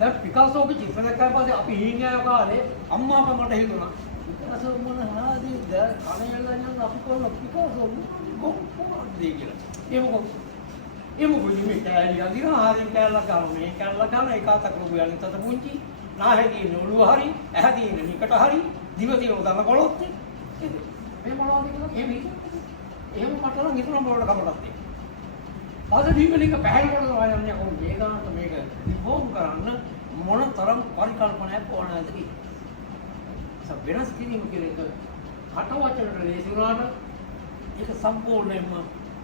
දැන් පිකාසෝගේ චිත්‍ර දැක්කම පස්සේ අපි හීනෑ කාලේ අම්මා අප මට හිතුණා. පිකාසෝ මොන හාදීද කණෙල්ලෙන් අපි කොල්ල පිකාසෝ කොහොමද කියලා. ඒ මොකද මේ කෑලි අදින ආරින් කෑල්ල ගන්න මේ කෑල්ල ගන්න එක අතක් ලොකු යන්නේ තත පුංචි නාහේ තියෙන ඔළුව හරි ඇහැ තියෙන නිකට හරි දිව තියෙන උදන්න කොළොත් මේ මොනවද කියලා එහෙම මට නම් හිතුණා බෝඩ කමටත් තියෙනවා. අද දීපලික පැහැදිලි කරනවා යන්නේ කොහොමද මේ ගන්නත් මේක රිෆෝම් කරන්න මොන තරම් පරිකල්පනයක් ඕනද කියලා. වෙනස් කිරීම කියන එක කට වචනට ලේසි වුණාට ඒක සම්පූර්ණයෙන්ම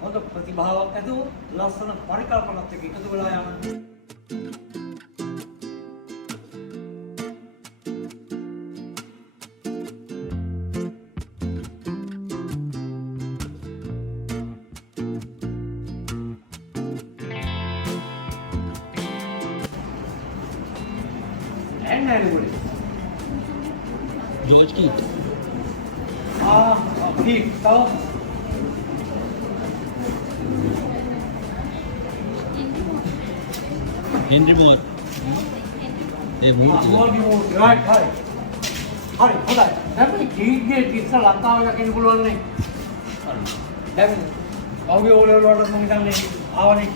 හොඳ ප්‍රතිභාවක් ඇතුව ලස්සන පරිකල්පනත් එක්ක එකතු වෙලා යන anybody. Village Keith. Keith, so Henry Moore. They moved. Right, hi. Hi, hold on. That's why Keith gate is a Lanka or a Kinbul only. Then, how we all a lot of money, Avani.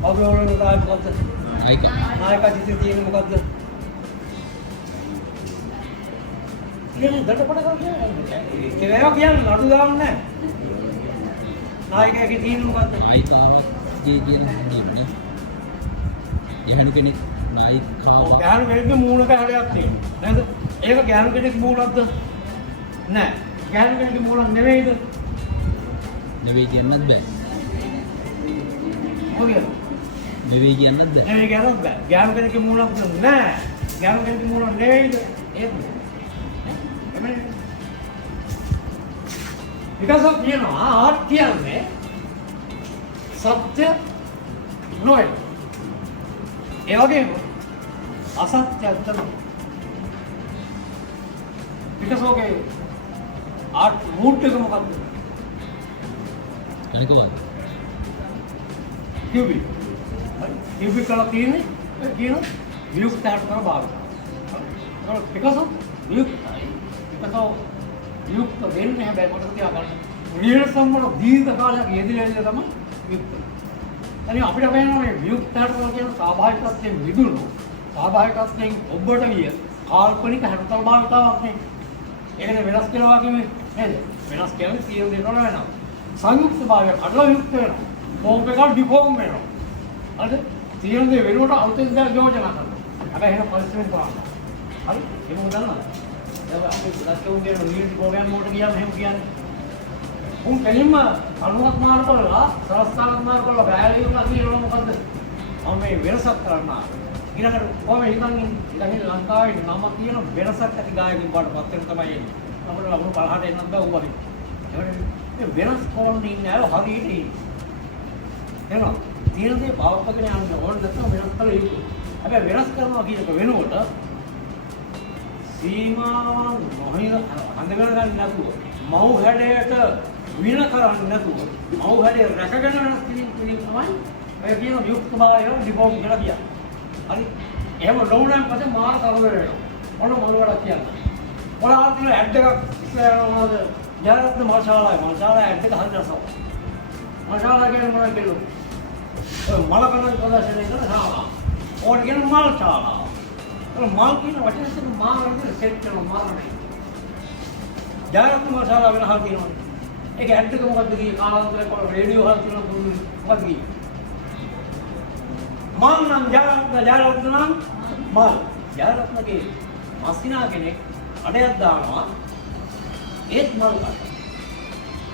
How we all the time got the Nayaka City මොකද්ද? කියන්නේ දඩපඩ කරන්නේ. ඒවා කියන්නේ නඩු දාන්නේ නැහැ. නායකයාගේ තීන්දුව මොකද්ද? නායිකාවගේ කියන නඩුවනේ. එහෙනම් කෙනෙක් නායිකාව. ඔව් ගෑනු කෙනෙක්ගේ මූලික හැඩයක් තියෙනවා. නේද? ඒක ගෑනු කෙනෙක්ගේ මූලක්ද? නැහැ. ගෑනු කෙනෙක්ගේ මූලක් නෙවෙයිද? නෙවෙයි කියන්නත් බෑ. මොකද? නෙවෙයි කියන්නත් බෑ. නෙවෙයි කියන්නත් බෑ. ගෑනු කෙනෙක්ගේ මූලක් නැහැ. ගෑනු කෙනෙක්ගේ මූලක් නෙවෙයිද? ඒක. එමනේ. විකාශයක් කියනවා ආර්ට් කියන්නේ සත්‍ය නොවේ. ඒ වගේම අසත්‍යයක් තමයි. විකාශෝගේ ආර්ට් මූඩ් එක මොකක්ද? අනිකෝද? කිව්වි. කිව්වි කළා තියෙන්නේ කියන වියුක්තයට කරන භාවිත. විකාශෝ වියුක්තයි. විකාශෝ වියුක්ත වෙන්නේ හැබැයි මතක තියාගන්න. නිරසම් වල දීර්ඝ කාලයක් යෙදিলা ඉන්න තමයි වියුක්ත. එනි අපිට වෙනවා මේ වියුක්තයට කියන ස්වාභාවිකත්වයෙන් විදුණු ස්වාභාවිකත්වයෙන් ඔබට විය කාල්පනික හැඩතල භාවිතාවක් නේ. ඒකනේ වෙනස් කියලා වගේ නේද? වෙනස් කියන්නේ සියලු දේ වල වෙනවා. සංයුක්ත භාවය අඩල යුක්ත වෙනවා. ෆෝම් එක ඩිෆෝම් වෙනවා. හරිද? සියලු දේ වෙනුවට අලුතෙන් දා යෝජනා කරනවා. හැබැයි එහෙම පරිස්සමෙන් බලන්න. හරි? ඒක මොකද දන්නවද? දැන් අපි ලක්ෂෝගේ නියුටි ප්‍රෝග්‍රෑම් වලට ගියාම එහෙම කියන්නේ. උන් කෙලින්ම අනුමත මාර්ග කරලා සරස්කාරක මාර්ග කරලා බෑලි වුණා කියලා මොකද්ද? මම මේ වෙනසක් කරන්න ඊළඟට කොහොම හිතන්නේ ඊළඟ ලංකාවේ නම කියන වෙනසක් ඇති ගායකෙන් බාටපත් වෙන තමයි එන්නේ. අපිට ලකුණු 50ට එන්නත් බෑ උඹනේ. ඒකට මේ වෙනස් කොන්නේ ඉන්නේ අය හරියට ඉන්නේ. එහෙනම් තියෙන දේ පවත්වාගෙන යන්න ඕන නැත්නම් වෙනස් කරලා ඉන්නේ. හැබැයි වෙනස් කරනවා කියන එක වෙනුවට සීමාවන් නොහින හඳ ගන්න නැතුව මව් හැඩයට වින කරන්නේ නැතුව මව් හැඩය රැකගෙන වෙනස් කිරීම තමයි ඔය කියන වියුක්තභාවය ඩිෆෝම් කියලා කියන්නේ. හරි. එහෙම නොවුනන් පස්සේ මාර කරදර වෙනවා. මොන වලට කියන්නේ. ඔයාලා තියෙන ඇඩ් එකක් ඉස්සරහට මොනවද? ජයරත්න මාෂාලා ඇඩ් එක හරි රසවත්. මාෂාලා කියන්නේ මොනවද කියලා? ඔය මල කන ප්‍රදර්ශනය කරන ශාලා. ඕන කියන මල් ශාලා. මල් කියන වචනේ මාර වගේ සෙට් කරන මාර නේ. ජයරත්න මාෂාලා වෙන හල් කියනවා. ඒක ඇඩ් එක මොකද්ද කියේ කාලාන්තරේ කොල රේඩියෝ හල් කියන මොකද්ද කියේ? මල් නම් ජයරත්න නම් මල්. ජයරත්නගේ මස්සිනා කෙනෙක් අඩයක් දානවා ඒත් මල් ගන්න.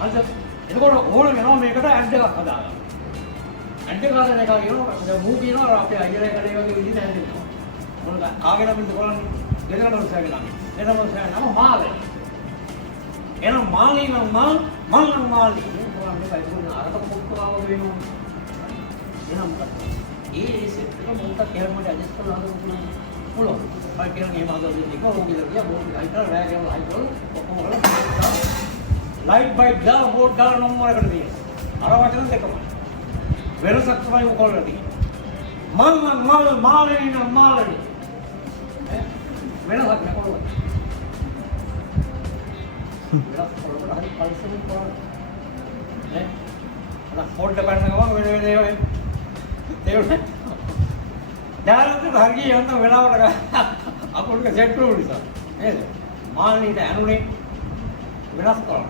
හරිද? එතකොට ඕන වෙනවා මේකට ඇඩ් එකක් හදාගන්න. ඇඩ් එක හදන එක කියනවා දැන් මූ කියනවා අපේ අයියලා එකට ඒ වගේ විදිහට ඇඩ් එකක්. මොනද කාගේ නමින්ද කරන්නේ? දෙදරමන්සගේ නමින්. දෙදරමන්සගේ නම මාළේ. එහෙනම් මාළේ නම් මල් නම් මාළේ. මොකක්ද මේක ඒක අරක පොක්කවව වෙනවා. එහෙනම් ඒ සෙට් එක මොකක්ද කියලා මට ඇඩ්ජස්ට් කරලා හදන්න පුළුවන්. පුළුවන්. මම කියන්නේ මේ මාදල් දෙක ඕකේ කියලා බෝඩ් ලයිට් කරලා රෑ කරලා ලයිට් කරලා ඔක්කොම කරලා ලයිට් බයිට් දාලා බෝඩ් දාලා නම් මොනකට තියෙන්නේ. අර වචන දෙකම. වෙනසක් තමයි මොකවලද තියෙන්නේ. මල් මාළනි නම් මාළනි. වෙනසක් නෑ කොළොත්. වෙනස් කොළොත් හරි පරිස්සමින් කරන්න. නේ? අර හොල්ඩ් කරන ගමන් වෙන ඒවා ඒවනේ. දාරුත් හරිය යන්න වෙලාවට අකුණක සෙට් වුණ නිසා. නේද? මාළනිට ඇනුනේ වෙනස් කරන්න.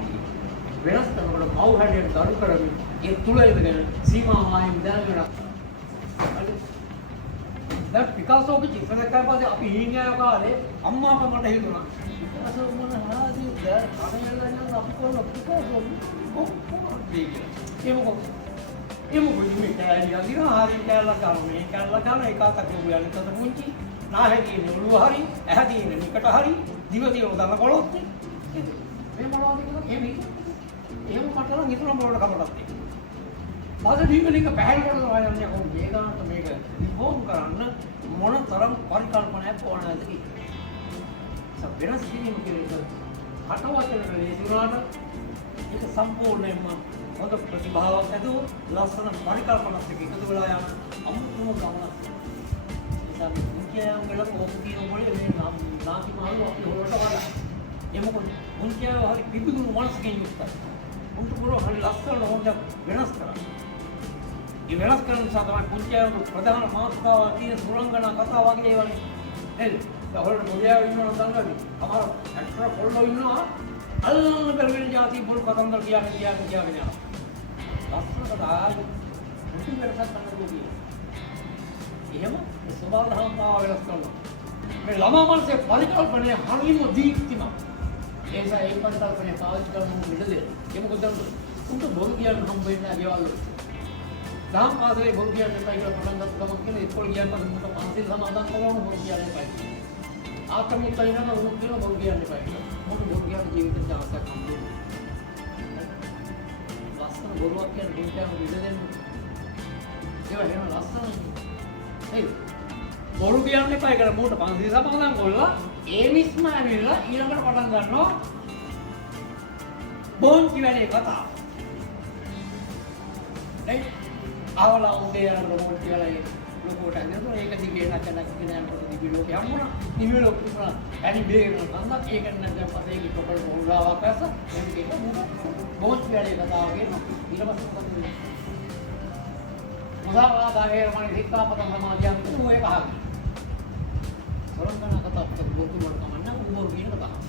වෙනස් කරනකොට මව් හැඩයට දරු කරමින් ඒ තුල ඉඳගෙන සීමාවයින් දැනගෙන දැන් පිකාසෝගේ චිත්‍ර දැක්කම පස්සේ අපි හීනෑ කාලේ අම්මා අප මට හිතුණා පිකාසෝ මොන හරි දැන් අනේලෙන් අපි කොහොමද පිකාසෝ ඒ මොකද මේ කෑලි අදිනවා හරි කෑල්ල ගන්න මේ කෑල්ල ගන්න එක අතක් කියන්නේ තත මුංචි නාහේ තියෙන ඔළුව හරි ඇහැ තියෙන නිකට හරි දිව තියෙන දන කොළොත් මේ මොනවද කියලා එහෙම එහෙම මට නම් හිතුණා මොනවද කමටත් මාද දීගලික පැහැල් කරන ආයන්නේ කොහොමද මේකට මේක රිෆෝම් කරන්න මොන තරම් පරිකල්පනයක් ඕනද කියලා. වෙනස් කිරීම කියන්නේ හටවචන ලේසිනාට ඒක සම්පූර්ණයෙන්ම හොඳ ප්‍රතිභාවක් ඇතුව ලස්සන පරිකල්පනක් එක්ක එකතු වෙලා යන අමුතුම ගමනක්. ඒ නිසා මුන්කියම් වල පොසිටිව් වල මේ නාති මාළු අපි හොරට වඩා එමුකො මුන්කියම් හරි පිපිදුණු මනසකින් යුක්තයි. උන්ට පුළුවන් හරි ලස්සන හොඳ වෙනස් කරන්න. ඒ වෙනස් කරන නිසා තමයි මුන්කියම් ප්‍රධාන මාතෘකාව තියෙන සුරංගනා කතා වගේ ඒවානේ. නේද? ඔයාලට මොදියා ඉන්නවනම් දන්නවද? අමාර ඇක්ටර් පොල්ලෝ ඉන්නවා. අල්ලන්න බැරිවෙන જાති පොල් කතන්දර කියන්නේ යනවා. ලස්සනට ආයි මුතු වෙනසක් කරන්න ඕනේ. එහෙම ස්වභාව ධර්මතාව වෙනස් කරනවා. මේ ළමා මනසේ පරිකල්පනය හරිම දීප්තිමත්. ඒ නිසා ඒ පරිකල්පනය පාවිච්චි කරන මිදෙන්නේ. ඒ මොකද උන්ට බොරු කියන්න හම්බ වෙන්නේ නැහැ ගෙවල් වල. දහම් පාසලේ බොරු කියන්න එපා කියලා පටන් ගත්ත ගමන් කියන ඉස්කෝල ගියන් පස්සේ මුට පන්සිල් සමාදන් කරනවා බොරු කියන්න එපා. ආත්මික තයිනම උන් කියන බොරු කියන්න එපා කියලා. මොකද බොරු කියන්න ජීවිතේ chance එකක් හම්බ වෙනවා. ලස්සන බොරුවක් කියන දුන්නාම විදෙන්න. ඒවා වෙන ලස්සනයි. හරි. බොරු කියන්න එපා කියලා මොකට පන්සිල් සමාදන් කරලා ඒ මිස්ම ඇවිල්ලා ඊළඟට පටන් ගන්නවා බොන්චි වැඩේ කතාව. නේ? ආවලා උදේ යන රොබෝට් කියලා ඒ ලොකෝට ඇනලා ඒක දිගේ නැකනක් කියනකොට දිවි ලෝකේ හම්බුණා. දිවි ලෝකේ පුරා ඇනි බේරන කන්දක් ඒක නැත්නම් දැන් පස්සේ ඒක ප්‍රොපල් මොල්ලාවක් ඇස්ස එම් එක බොන්චි වැඩේ කතාව කියන ඊට පස්සේ මොකද වෙන්නේ? මොදාවාදාගේ මම හිතාපත සමාජයන් තුන ඒක අහගෙන. සරංගනා කතාව පොත් වල කමන්න උඹෝ කියන කතාව.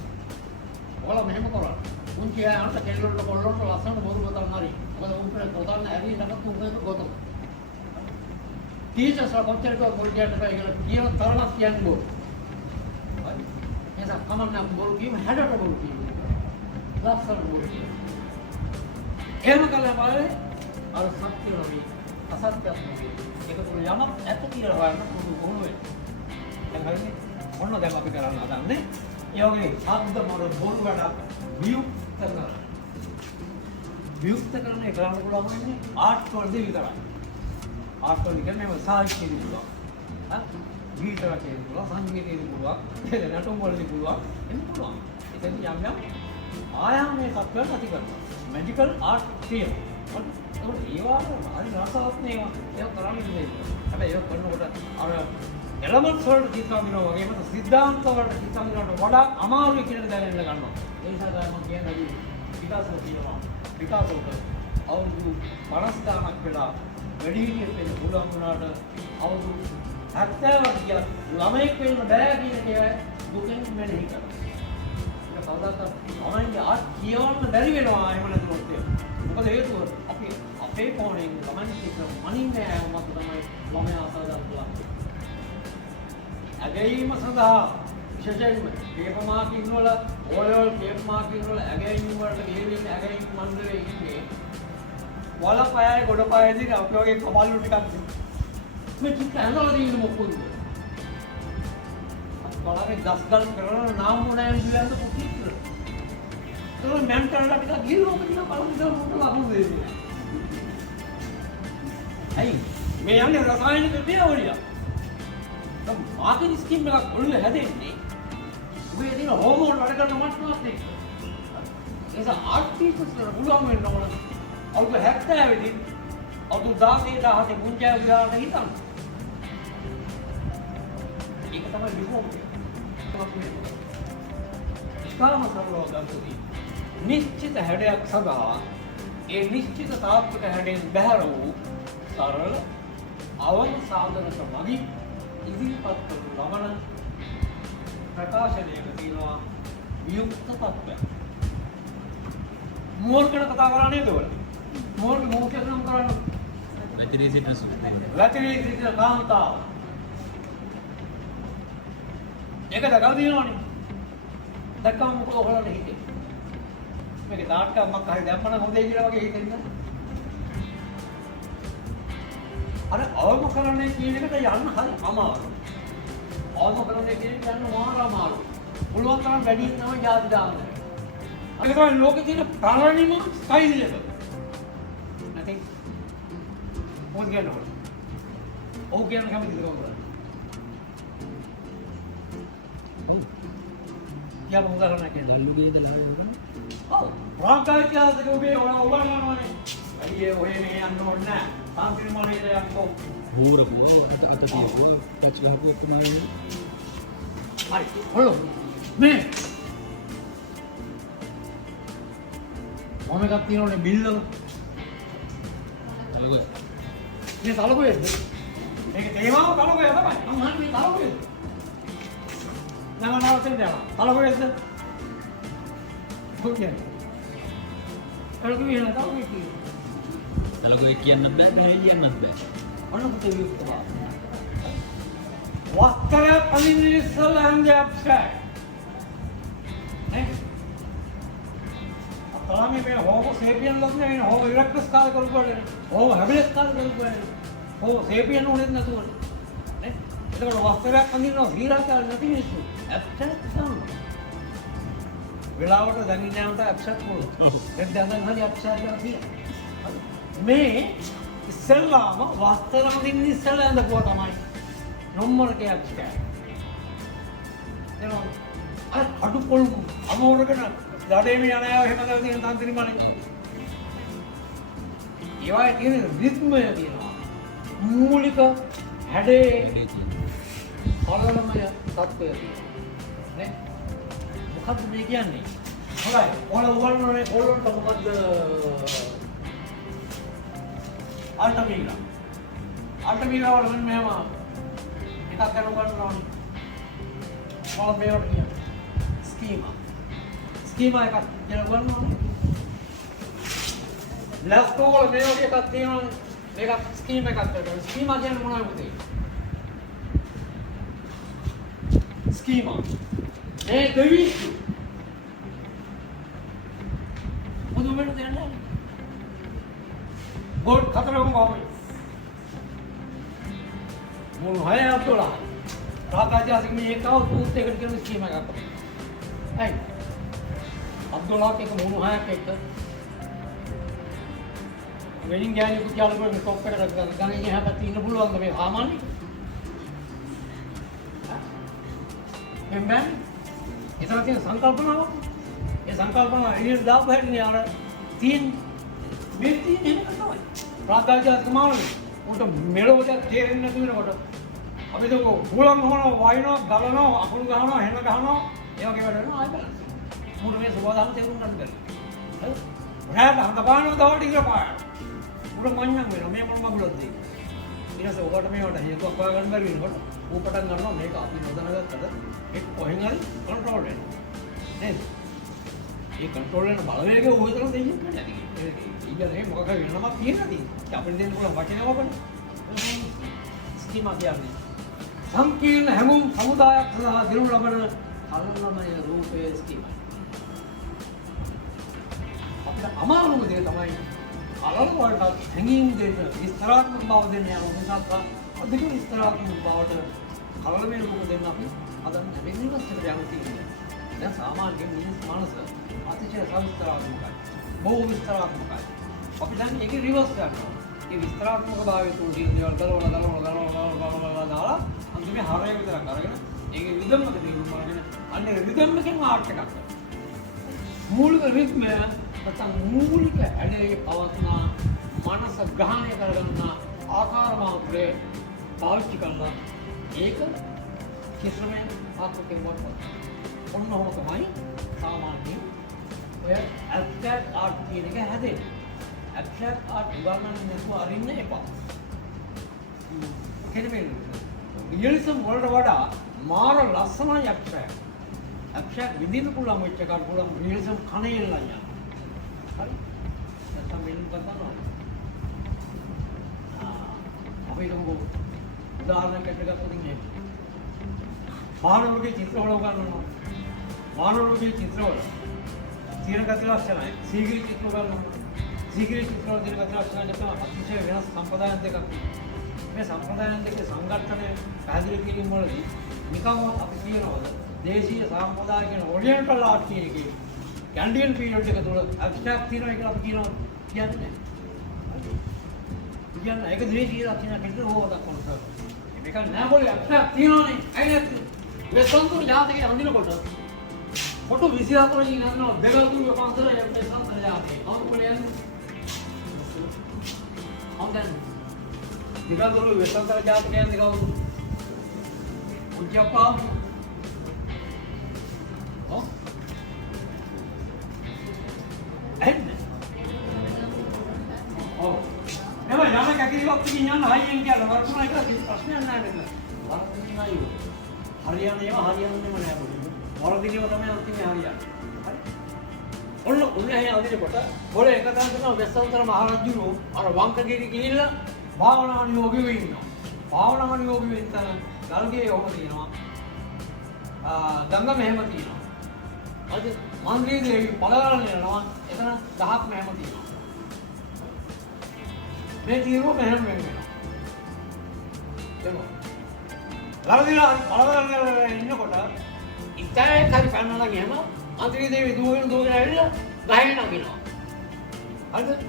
ඔයාලා මෙහෙම කරා. උන් කියනට කෙල්ලොල්ල කොල්ලොල්ල ලස්සන බොරු බතල් හරි. මොකද උන්ට කොතන ඇරි නකට උන්ට ගොතම. ටීචර්ස්ලා කොච්චරක බොරු කියන්න බෑ කියලා කියන තරණක් කියන්නේ. හරි. එතන කමන්න බොරු කියම හැඩට බොරු කියම. ලස්සන බොරු. එහෙම කළා බලේ අර සත්‍ය නොවේ. අසත්‍යයක් නොවේ. ඒක තුල යමක් ඇත්ත කියලා හොයන්න කොහොම වෙන්නේ. දැන් හරිනේ. මොන දැන් අපි කරන්න හදන්නේ. ඒ වගේ ශබ්ද මොන බොරු වැඩක් වියුක්ත කරනවා. වියුක්ත කරන එක කරන්න පුළුවන් වෙන්නේ ආර්ට් වලදී විතරයි. ආර්ට් වල කියන්නේ සාහිත්‍යයේදී පුළුවන්. හා ගීත රචනයේදී පුළුවන්, සංගීතයේදී පුළුවන්, නටන වලදී පුළුවන්, එන්න පුළුවන්. එතන යම් යම් ආයාමයේ තත්ත්වයක් ඇති කරනවා. මැජිකල් ආර්ට් තියෙනවා. ඒවා හරි රසවත් නේවා. ඒක කරන්නේ නෙවෙයි. හැබැයි ඒක කරනකොට අර එලමන්ට්ස් වලට චිත්‍රාංගන වගේම සිද්ධාන්ත වලට චිත්‍රාංගනට වඩා අමාරුයි කියන දැනෙන්න ගන්නවා. ඒ නිසා තමයි මම කියන්නේ පිකාසෝ කියනවා. පිකාසෝට අවුරුදු 50 ගණක් වෙලා වැඩිහිටියෙක් වෙන්න පුළුවන් වුණාට අවුරුදු 70ක් ගියා ළමයෙක් වෙන්න බෑ කියන එක දුකෙන් මෙනෙහි කරනවා. ඒක කවදාවත් ළමයින්ගේ ආර්ට් කියවන්න බැරි වෙනවා එහෙම නැතුනොත් ඒක. මොකද හේතුව අපි අපේ කෝණයෙන් ළමයින් චිත්‍ර මනින්නේ නැහැ මොකද තමයි ළමයා අසාධාරණ ඇගැයීම සඳහා විශේෂයෙන්ම පේපර් මාකින් වල ඕලෙවල් පේපර් මාකින් වල ඇගැයීම් වලට ගිහින් ඇගැයීම් මණ්ඩලයේ ඉන්නේ වලපයයි ගොඩපයදී අපි වගේ කමල්ලු ටිකක් මේ චිත්‍ර ඇඳලා තියෙන මොකද අපලගේ දස්ගල් කරන නාම මොනෑන් දිලන්ද පුතිත්‍ර ඒක මෙන්ටල්ලා ටිකක් ගිහින් කියලා බලන්න මොකද ලකුණු දෙන්නේ අයි මේ යන්නේ රසායනික ක්‍රියාවලිය මාකෙන් ස්කීම් එකක් ඔළුවේ හැදෙන්නේ ඔබේ තියෙන හෝමෝන් වැඩ කරන මට්ටමත් එක්ක. ඒ නිසා ආර්ට් ටීචර්ස්ලා පුළුවන් වෙන්න ඕන අවුරුදු 70 දී අවුරුදු 16 17 මුංජා විහාරට හිටන්. තමයි රිෆෝම් එක. ඉස්ලාම සරලව ගත්තොත් නිශ්චිත හැඩයක් සඳහා ඒ නිශ්චිත තාත්වික හැඩයෙන් බැහැර වූ සරල අවම සාධනක මගින් ඉදිරිපත් කරන ලබන ප්‍රකාශනයක තියෙනවා වියුක්ත තත්ත්වයක්. මෝල් ගැන කතා කරන්නේ නේද? මෝල් මොකක්ද නම් කරන්නේ? වැතිරී සිටින සුත්‍රය. වැතිරී සිටින කාන්තාව. ඒක දැකලා තියෙනවනේ. දැක්කම මොකද ඔයගොල්ලන්ට හිතේ? මේක නාටකයක් හරි දැම්මම හොඳයි කියලා වගේ හිතෙන්නේ. අර අවමකරණය කියන එකට යන්න හරි අමාරුයි. අවමකරණය කියන එක යන්න මාර අමාරුයි. පුළුවන් තරම් වැඩි තමයි ජාති දාන්නේ. ඒක තමයි ලෝකේ තියෙන පළවෙනිම ස්ටයිල් එක. නැතිනම් මොකද කියන්නේ? ඔව් කියන කැමතිද කොහොමද? ඔව්. යා මොකද කරන්නේ කියන්නේ? දල්ලු ගේද ලහරවන්න. ඔව්. ප්‍රාන්තායිතිහාසික ඔබේ උගන්වනවානේ. අයියේ ඔය මේ යන්න ඕනේ නැහැ. ආන්තිමාලේ යන්නකෝ. හූරපුවා අත තියපුවා ටච් ගහපුවා එකම ආවේ. හරි. හොලෝ. මේ මොන එකක් තියෙනවනේ බිල්ල. තලගොය. මේ තලගොයද? මේක තේමාව තලගොය තමයි. මම අහන්නේ මේ තලගොයද? නමනාවතෙන් යනවා. තලගොයද? කොහොමද? තලගොය නේද? තලගොය කියන්නේ. තලගොය කියන්නත් බෑ ගහේ කියන්නත් බෑ. ඔන්න පුතේ විස්තර බලන්න. වස්ත්‍රය අඳින්න ඉස්සෙල්ලා හංගේ ඇබ්ස්ට්‍රැක්ට්. නේ? අතලාමේ මේ හෝමෝ සේපියන් ලොක්නේ මේ හෝමෝ ඉරෙක්ටස් කාල කරුවානේ. හෝමෝ හැබිලස් කාල කරුවානේ. Homo sapiens උනේත් නැතුවනේ. නේ? ඒකට වස්ත්‍රයක් අඳින්නවා සීරාකාර නැති මිනිස්සු. ඇබ්ස්ට්‍රැක්ට් තමයි. වෙලාවට දැන් ඉන්න යනට ඇබ්ස්ට්‍රැක්ට් වුණා. ඔව්. දැන් හරි ඇබ්ස්ට්‍රැක්ට් එකක් තියෙනවා. මේ ඉස්සෙල්ලාම වස්ත්‍ර අඳින්න ඉස්සෙල්ලා ඇඳපුවා තමයි නොම්මරකේ ඇබ්ස්ට්‍රැක්ට්. එනවා අර අඩු පොල් අමෝරගෙන දඩේම යන අය එහෙම කරලා තියෙන තන්ත්‍රිමානේ. ඒවායේ තියෙන රිද්මය තියෙනවා. මූලික හැඩේ වැඩේ තියෙනවා. කලලමය තත්ත්වය තියෙනවා. නේ? මොකද්ද මේ කියන්නේ? හොඳයි. උගන්වන්නේ ඕලොන්ට මොකද්ද? අල්ටමීලා. අල්ටමීලා වල මෙන්න මෙහෙම එකක් කරන උගන්වනවා. මොකක්ද මේවට කියන්නේ? ස්කීමා. ස්කීමා එකක් කියන උගන්වනවා. ලැස්කෝ වල මේ වගේ එකක් තියෙනවනේ. මේක ස්කීම එකක් කරනවා. ස්කීමා කියන්නේ මොනවද පුතේ? ස්කීමා. මේ දෙවිස්සු. මොකද වෙන්නේ දැන්? ගෝඩ් කතරගම ගාමයි. මොන හයක් දොලා. රාජාසික මේ එකව තුත් එකට කියන ස්කීම එකක් කරනවා. හයි. අබ්දුල්ලාහ් එක මොන හයක් එක්ක වෙලින් ගෑණි කුටියල වල ටොප් එකට ගන්නේ හැපත් ඉන්න පුළුවන්ද මේ සාමාන්‍ය? එම්බන් ඒතර තියෙන සංකල්පනාවක්. ඒ සංකල්පනාව එළියට දාපු හැටිනේ අර තියෙන මේ තියෙන එහෙම තමයි. ප්‍රාදාජාතික මානවය. උන්ට මෙලොවට තේරෙන්නේ නැති වෙනකොට අපි දකෝ හුලම් හොනවා වයින්නවා ගලනවා අකුණු ගහනවා හෙන ගහනවා ඒ වගේ වැඩ කරනවා ආයෙ බලන්න. මුළු මේ සුබදාම තේරුම් ගන්න බැහැ. හරි? රාත හඳපානවා තවට ඉර පාය. උඩ මඤ්ඤම් වෙනවා මේ මොන මගුලක්ද ඒක. ඊට පස්සේ ඔබට මේවට හේතුවක් හොයාගන්න බැරි වෙනකොට ඌ පටන් ගන්නවා මේක අපි නොදැනගත්තද ඒක කොහෙන් හරි කන්ට්‍රෝල් වෙනවා. නේද? ඒ කන්ට්‍රෝල් වෙන බලවේගය ඌ විතර දෙන්නේ නැහැ. ඒක ඉන්නේ මොකක් හරි වෙනමක් තියෙනවද? අපිට දෙන්න පුළුවන් වචනයක් වගේ. ස්කීමා කියන්නේ සංකීර්ණ හැඟුම් සමුදායක් සඳහා දිනු ලබන කලලමය රූපයේ ස්කීමයි. අපිට අමාරුම දේ තමයි කලල වලට හැඟීම් දෙන්න විස්තරාත්මක බව දෙන්න යන උන්සත් අධික විස්තරාත්මක බවට කලලමය රූප දෙන්න අපි හදන්න වෙනවස්තර යන තියෙනවා. දැන් සාමාන්‍ය මිනිස් මනස අතිශය සවිස්තරාත්මකයි. බොහෝ විස්තරාත්මකයි. අපි දැන් ඒකේ රිවර්ස් කරනවා. ඒ විස්තරාත්මක භාවය තුල තියෙන දේවල් ගලවලා දාලා අන්තිමේ හරය විතරක් අරගෙන ඒකේ රිද්ම් එක දිනුම් කරගෙන අන්නේ රිද්ම් එකෙන් ආර්ට් එකක් කරනවා. මූලික රිද්මය නැත්නම් මූලික ඇඩේ පවත්න මනස ග්‍රහණය කරගන්න ආකාර මාත්‍රේ පාවිච්චි කරලා ඒක චිත්‍රමය ආකෘතිය වඩපත්. ඔන්න ඔහොම තමයි සාමාන්‍යයෙන් ඔය ඇබ්ස්ට්‍රැක්ට් ආර්ට් කියන එක හැදෙන්නේ. ඇබ්ස්ට්‍රැක්ට් ආර්ට් උගන්වන්නේ නැතුව අරින්න එපා. කෙනෙක් රියලිසම් වලට වඩා මාර ලස්සනයි ඇබ්ස්ට්‍රැක්ට්. ඇබ්ස්ට්‍රැක්ට් විඳින්න පුළුවන් වෙච්ච එකට පුළුවන් රියලිසම් කණේල්ලා යනවා. හරි? නැත්නම් වෙන කතාවක්. අපි හිතමු උදාහරණයකට ගත්තොත් ඉන්නේ මානවගේ චිත්‍රවල උගන්වනවා. මානවගේ චිත්‍රවල තියෙන ගති ලක්ෂණයි සීගිරි චිත්‍ර උගන්වනවා. සීගිරි චිත්‍රවල තියෙන ගති ලක්ෂණ දෙක අතිශය වෙනස් සම්ප්‍රදායන් දෙකක් තියෙනවා. මේ සම්ප්‍රදායන් දෙකේ සංඝටනය පැහැදිලි කිරීම වලදී නිකම්ම අපි කියනවා දේශීය සම්ප්‍රදාය කියන ඔරියන්ටල් ආර්ට් කියන එකේ කැන්ඩියන් පීරියඩ් එක තුළ ඇබ්ස්ට්‍රැක්ට් තියෙනවා කියලා අපි කියන්නේ කියන්නේ ඒක දේශීය ලක්ෂණ කෙනෙක් හොව දක්වනවා. මේක නෑ පොඩි ඇබ්ස්ට්‍රැක්ට් තියෙනවනේ. ඇයි නැත්තේ? මේ සම්පූර්ණ ජාතකයේ අඳිනකොට ෆොටෝ 24 කින් අඳිනවා දෙගතුරු පන්සල මේ සම්පූර්ණ ජාතකයේ. කවුරු කොලයන්නේ? හොඳයි. දෙගතුරු වෙසන්තර ජාතකයෙන් කවුරු? උජ්ජප්පා. එන්නේ. ඔව්. එම යම කැකිරිවක් පිටින් යන හයියෙන් කියලා වර්තමාන එක ප්‍රශ්නයක් නැහැ මෙතන. වර්තමාන අයෝ. හරියන්නේ නෑ පොඩි. වරදිනව තමයි අන්තිමේ හරියන්නේ. හරි. ඔන්න උන්නේ අඳිනකොට පොළ එක තැන කරන වෙස්සන්තර මහරජුරෝ අර වංකගිරි ගිහිල්ලා භාවනා නියෝගීව ඉන්නවා. භාවනා නියෝගීව ඉන්න ගල්ගේ ඔහොම තියෙනවා. ගංගා මෙහෙම තියෙනවා. අද මන්ත්‍රී දේවි පළවලන යනවා. එතන 10ක් මෙහෙම තියෙනවා. මේ තීරුව මෙහෙම වෙනවා. එනවා. ලරදිලා පළවලන ඉන්නකොට ඉතේ කරි පැනලා ගියම මන්ත්‍රී දේවි දුවගෙන ඇවිල්ලා ගහේ නගිනවා. හරිද?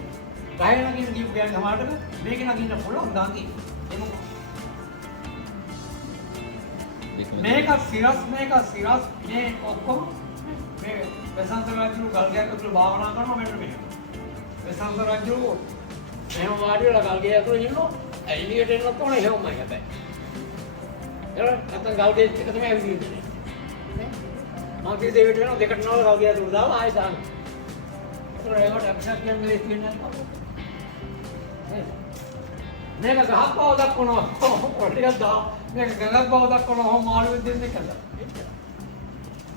ගහේ නගින්න ගිය ගියන් සමහරට මේක නගින්න පුළුවන් දාන්ති. මේක සිරස් මේ ඔක්කොම මේ වෙසන්ත රජු ගල්ගයක් ඇතුළේ භාවනා කරනවා මෙන්න මෙහෙම. වෙසන්ත රජු එහෙම වාඩි වෙලා ගල්ගේ ඇතුළේ ඉන්නවා. එළියට එන්නත් ඕනේ එහෙමයි හැබැයි. එහෙනම් නැත්නම් ගල්ගේ එක තමයි ඇවිදින්නේ. නේ? මාගේ දෙවිට වෙනවා දෙකට නවල ගල්ගේ ඇතුළේ දාලා ආයෙ දාන්න. ඒකට ඇක්සස් කියන්නේ තියෙන්නේ නැහැ. මේක ගහක් බව දක්වනවා. ටිකක් දා මේක ගඟක් බව දක්වනවා. ඔහොම මාළුවෙක් දෙන්නේ කළා.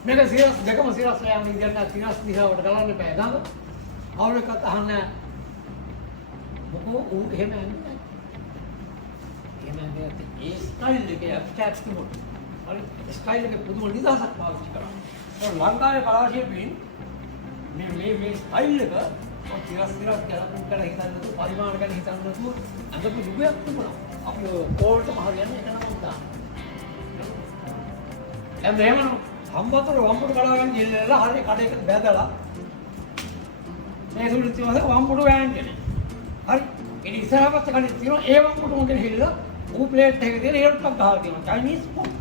මේක සිරස් දෙකම සිරස් ලෑම් ඉඳලා සිරස් දිහාවට ගලන්න බෑ ගඟ. අවුලකට අහන්නේ මොකෝ ඌ එහෙම යන්නේ. එහෙම යන්නේ ඒ ස්ටයිල් එකේ ඇබ්ස්ට්‍රැක්ට් තිබුණා. හරි ස්ටයිල් එකේ පුදුම නිදහසක් පාවිච්චි කරා. ඒක ලංකාවේ කලා ශිල්පීන් මේ ස්ටයිල් එක සිරස් කරලා හිතන්න තු පරිමාණ ගැන හිතන්න තු අදපු යුගයක් තිබුණා. අපි කෝල්ටම හරියන්නේ එක නමක් දාන්න. දැන් මෙහෙම හම්බතර වම්පුඩු කඩාගෙන ගිහලා හරිය කඩේකට බැදලා මේ සුළු තියවස වම්පුඩු වෑන්කනේ. හරි. ඉතින් ඉස්සරහට කඩේ තියෙනවා ඒ වම්පුඩු මොකද හෙල්ලලා ඌ ප්ලේට් එකේ තියෙන ඒකට ගහලා තියෙනවා. Chinese food.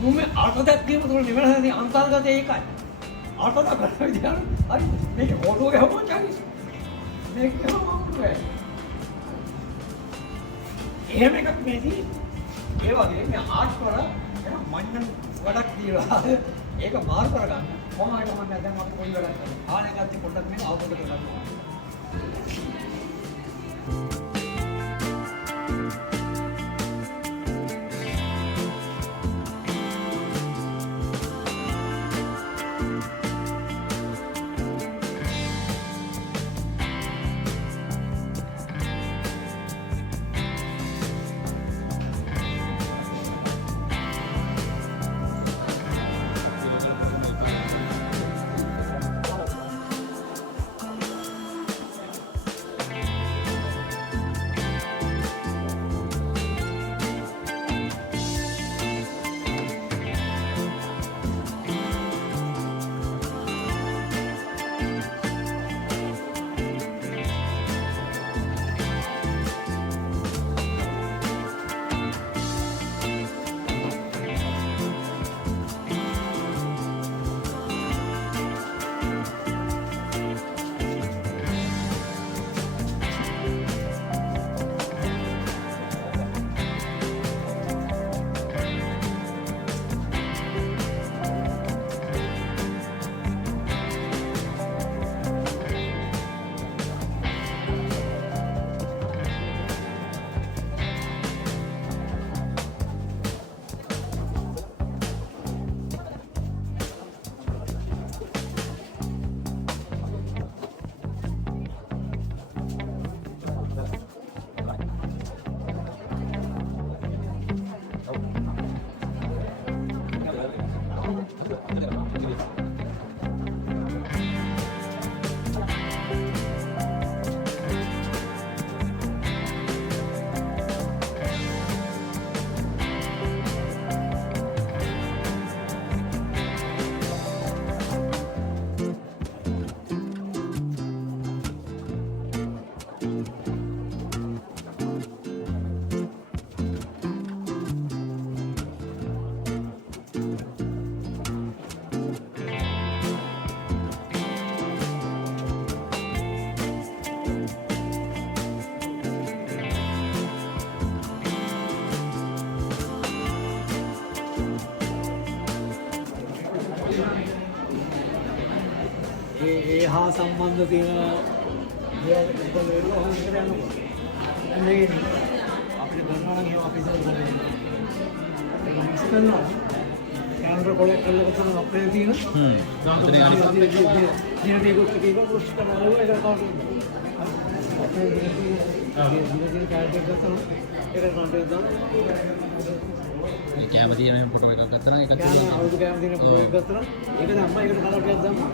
මුමේ අර්ථයක් කියමු තුන නිවැරදි අන්තර්ගත ඒකයි. අර්ථයක් කරලා විදියට හරි මේක ෆොටෝ ගහපුවා චයිනීස්. මේක වම්පුඩු වේ. එහෙම එකක් මේදී ඒ වගේ මේ ආර්ට් වල මඤ්ඤන් වැඩක් තියලා ඒක මාරු කරගන්න කොහොමද මම දැන් අපි පොඩි වැඩක් කරනවා. ආලේ ගත්තේ පොඩ්ඩක් මේ අවබෝධ කරගන්න. ඒ හා සම්බන්ධ තියෙන දේවල් වලට ඔහොම ඉස්සර යනවා. මේ අපිට ගන්නවා නම් ඒවා අපි ඉස්සර කරන්නේ. ඒක මික්ස් කරනවා. කැමරා කොලෙක්ට් කරලා ගන්න අපේ තියෙන. අතන අනිත් පැත්තේ දිනට ඒකත් එක පුෂ් කරනවා ඒක කවුද? අපේ දිනට කාඩ් එක ගත්තා ඒක කන්ටෙන්ට් දාන්න. ඒ කැම තියෙන ෆොටෝ එකක් ගත්තා නම් ඒකත් කැම අවුරුදු කැම තියෙන ෆොටෝ එකක් ගත්තා නම් ඒක දැම්මා ඒකට කලර් එකක් දැම්මා.